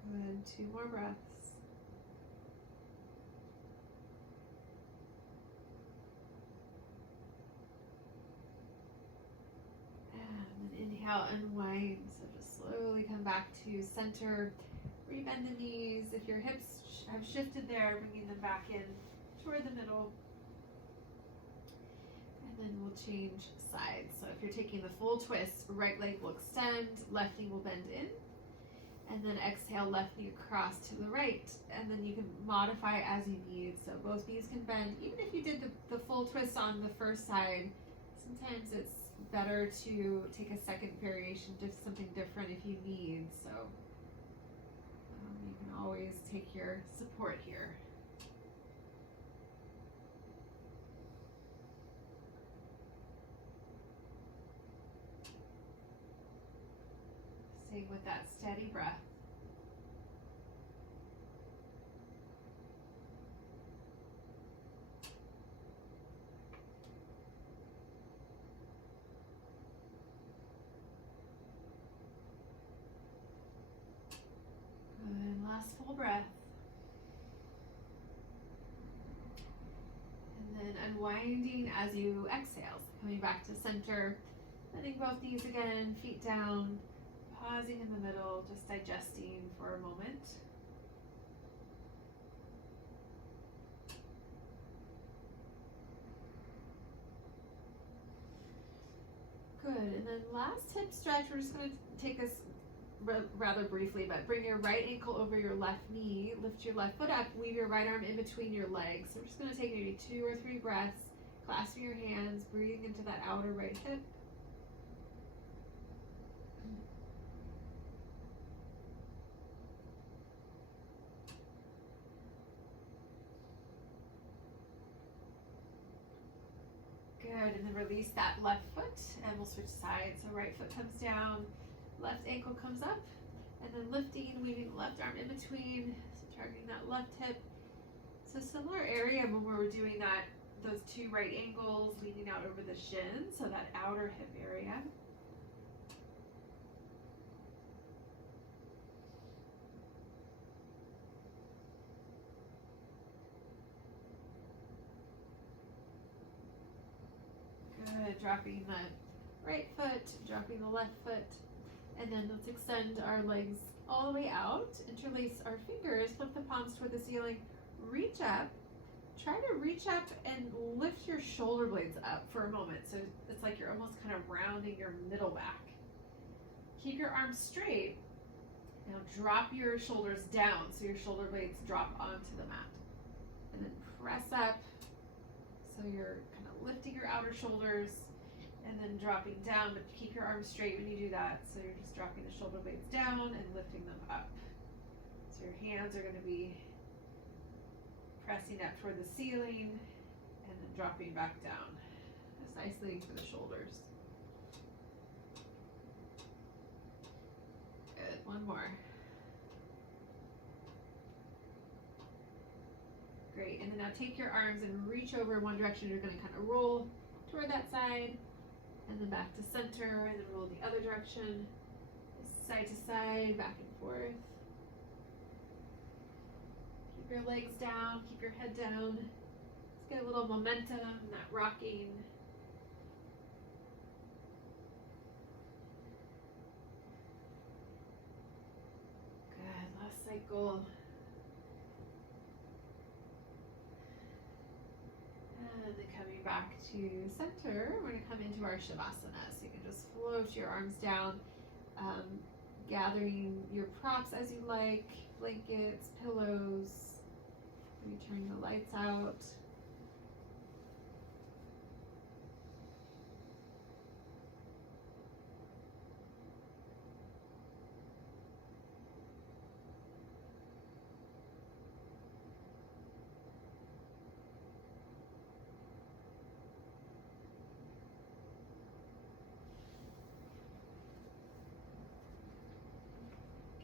Good, 2 more breaths. Inhale, unwind. So just slowly come back to center. Rebend the knees. If your hips have shifted there, bringing them back in toward the middle. And then we'll change sides. So if you're taking the full twist, right leg will extend, left knee will bend in. And then exhale, left knee across to the right. And then you can modify as you need. So both knees can bend. Even if you did the full twist on the first side, sometimes it's better to take a second variation, just something different if you need. So you can always take your support here. Staying with that steady breath. Good, last full breath. And then unwinding as you exhale, so coming back to center, bending both knees again, feet down, pausing in the middle, just digesting for a moment. Good, and then last hip stretch, we're just going to take this rather briefly, but bring your right ankle over your left knee, lift your left foot up, weave your right arm in between your legs. So we're just going to take maybe 2 or 3 breaths, clasping your hands, breathing into that outer right hip. release that left foot, and we'll switch sides. So right foot comes down, left ankle comes up, and then lifting, weaving the left arm in between, so targeting that left hip. So similar area when we're doing that, those two right angles leaning out over the shin, so that outer hip area. Good, dropping the right foot, dropping the left foot, and then let's extend our legs all the way out, interlace our fingers, flip the palms toward the ceiling, reach up, try to reach up and lift your shoulder blades up for a moment. So it's like you're almost kind of rounding your middle back. Keep your arms straight. Now drop your shoulders down so your shoulder blades drop onto the mat. And then press up so you're kind of lifting your outer shoulders and then dropping down, but keep your arms straight when you do that. So you're just dropping the shoulder blades down and lifting them up. So your hands are going to be pressing up toward the ceiling and then dropping back down. Just isolating for the shoulders. Good, one more. Great, and then now take your arms and reach over in one direction. You're going to kind of roll toward that side, and then back to center, and then roll the other direction, side to side, back and forth. Keep your legs down, keep your head down. Let's get a little momentum in that rocking. Good, last cycle. And then coming back to center, we're going to come into our Shavasana. So you can just float your arms down, gathering your props as you like, blankets, pillows. Maybe turning the lights out.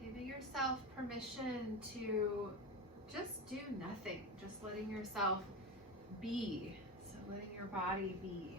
Giving yourself permission to just do nothing, just letting yourself be. So letting your body be.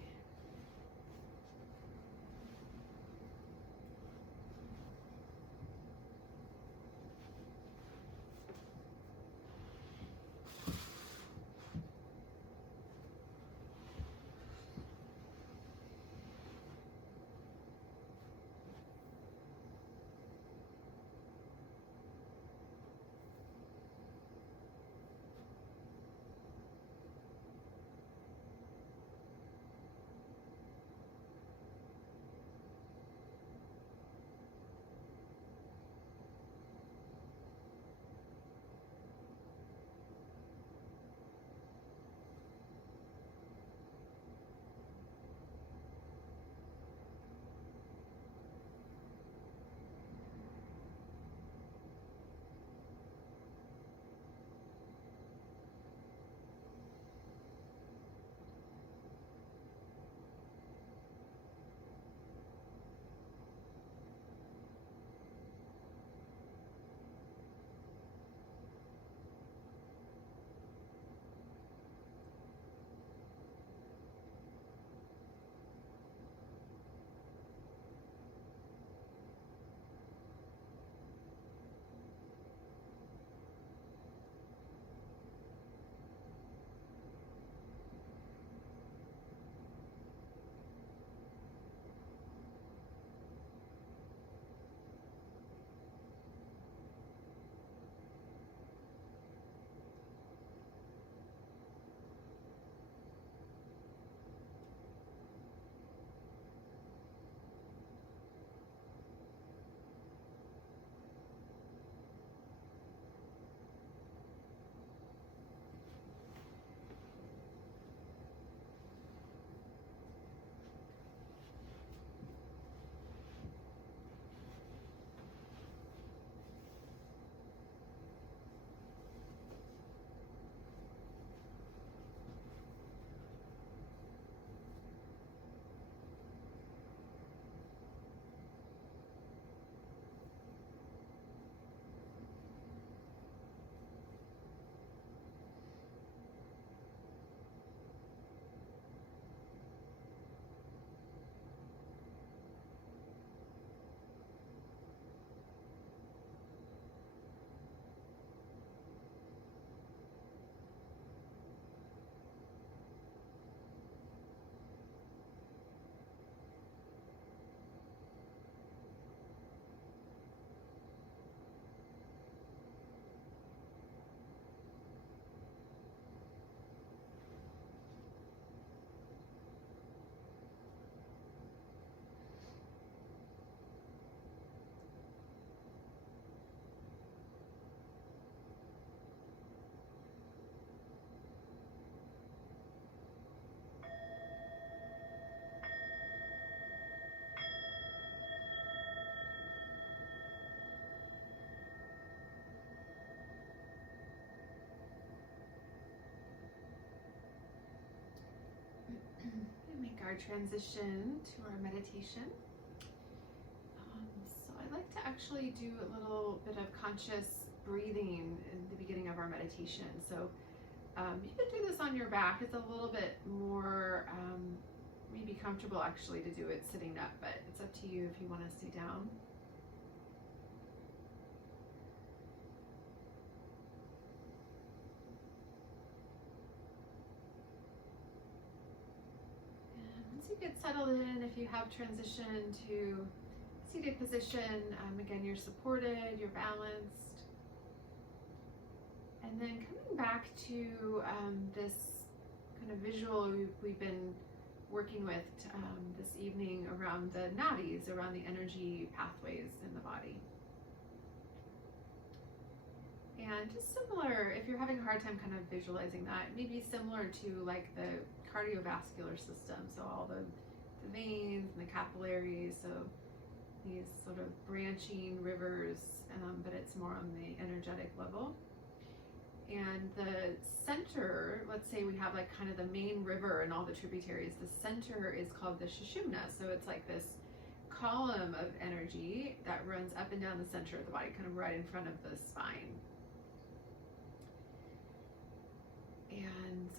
our transition to our meditation. So I like to actually do a little bit of conscious breathing in the beginning of our meditation. So you can do this on your back. It's a little bit more maybe comfortable actually to do it sitting up, but it's up to you if you want to stay down. Once you get settled in, if you have transitioned to seated position, again, you're supported, you're balanced. And then coming back to this kind of visual we've been working with this evening around the nadis, around the energy pathways in the body. And just similar, if you're having a hard time kind of visualizing that, maybe similar to like the cardiovascular system, so all the veins and the capillaries, so these sort of branching rivers, but it's more on the energetic level. And the center, let's say we have like kind of the main river and all the tributaries, the center is called the Sushumna, so it's like this column of energy that runs up and down the center of the body, kind of right in front of the spine. And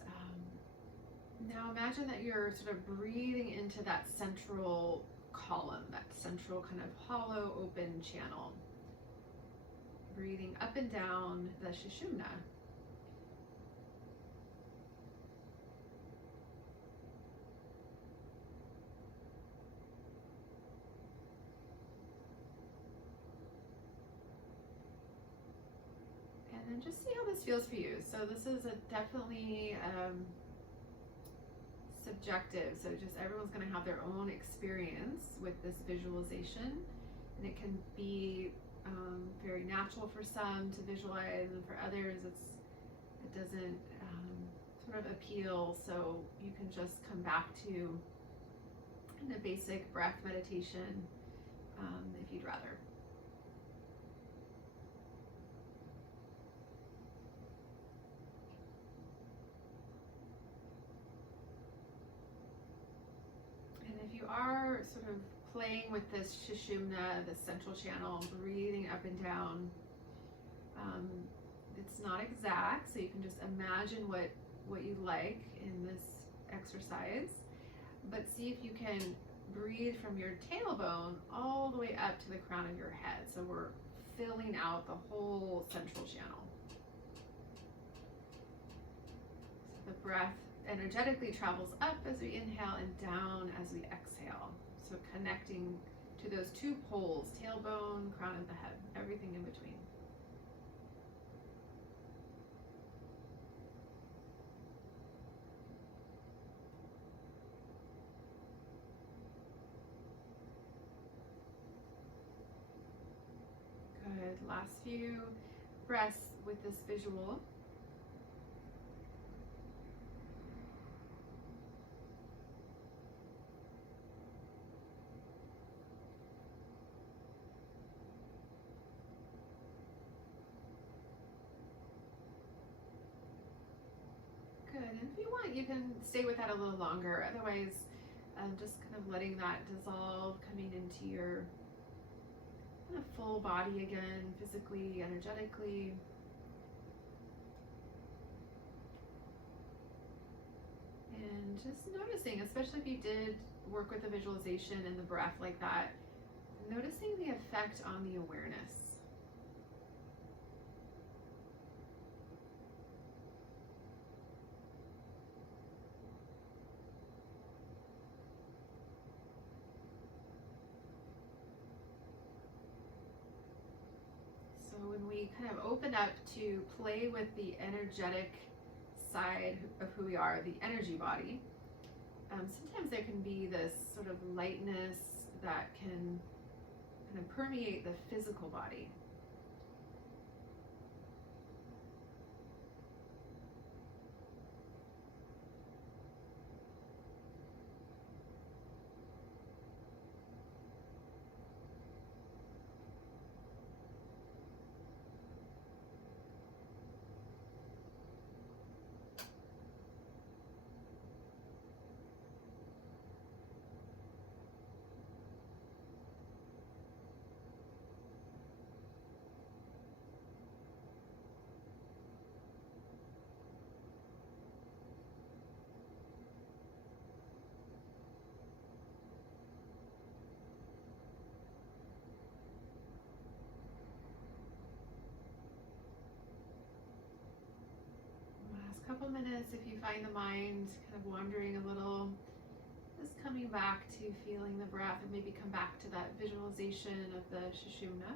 now imagine that you're sort of breathing into that central column, that central kind of hollow open channel. Breathing up and down the Sushumna. And then just see how this feels for you. So this is definitely subjective, so just everyone's going to have their own experience with this visualization, and it can be very natural for some to visualize, and for others it doesn't sort of appeal, so you can just come back to the basic breath meditation if you'd rather. If you are sort of playing with this Sushumna, this central channel, breathing up and down, it's not exact, so you can just imagine what you like in this exercise, but see if you can breathe from your tailbone all the way up to the crown of your head. So we're filling out the whole central channel. So the breath energetically travels up as we inhale and down as we exhale. So connecting to those two poles, tailbone, crown of the head, everything in between. Good. Last few breaths with this visual. Good. And if you want, you can stay with that a little longer. Otherwise, just kind of letting that dissolve, coming into your kind of full body again, physically, energetically. And just noticing, especially if you did work with the visualization and the breath like that, noticing the effect on the awareness. So when we kind of open up to play with the energetic side of who we are, the energy body, sometimes there can be this sort of lightness that can kind of permeate the physical body. couple minutes, if you find the mind kind of wandering a little, just coming back to feeling the breath, and maybe come back to that visualization of the Sushumna.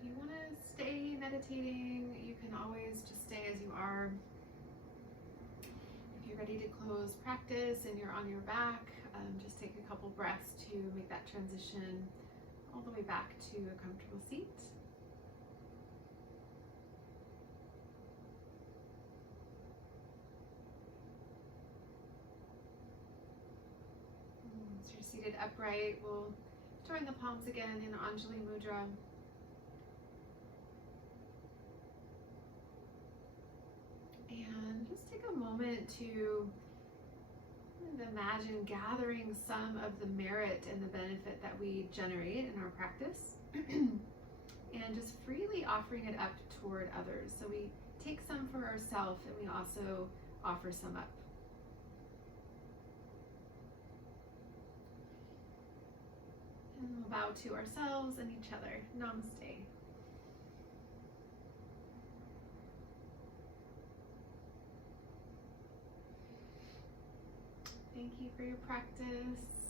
If you want to stay meditating, you can always just stay as you are. If you're ready to close practice and you're on your back, just take a couple breaths to make that transition all the way back to a comfortable seat. So you're seated upright. We'll join the palms again in Anjali Mudra. And just take a moment to imagine gathering some of the merit and the benefit that we generate in our practice and just freely offering it up toward others. So we take some for ourselves and we also offer some up. And we'll bow to ourselves and each other. Namaste. Thank you for your practice.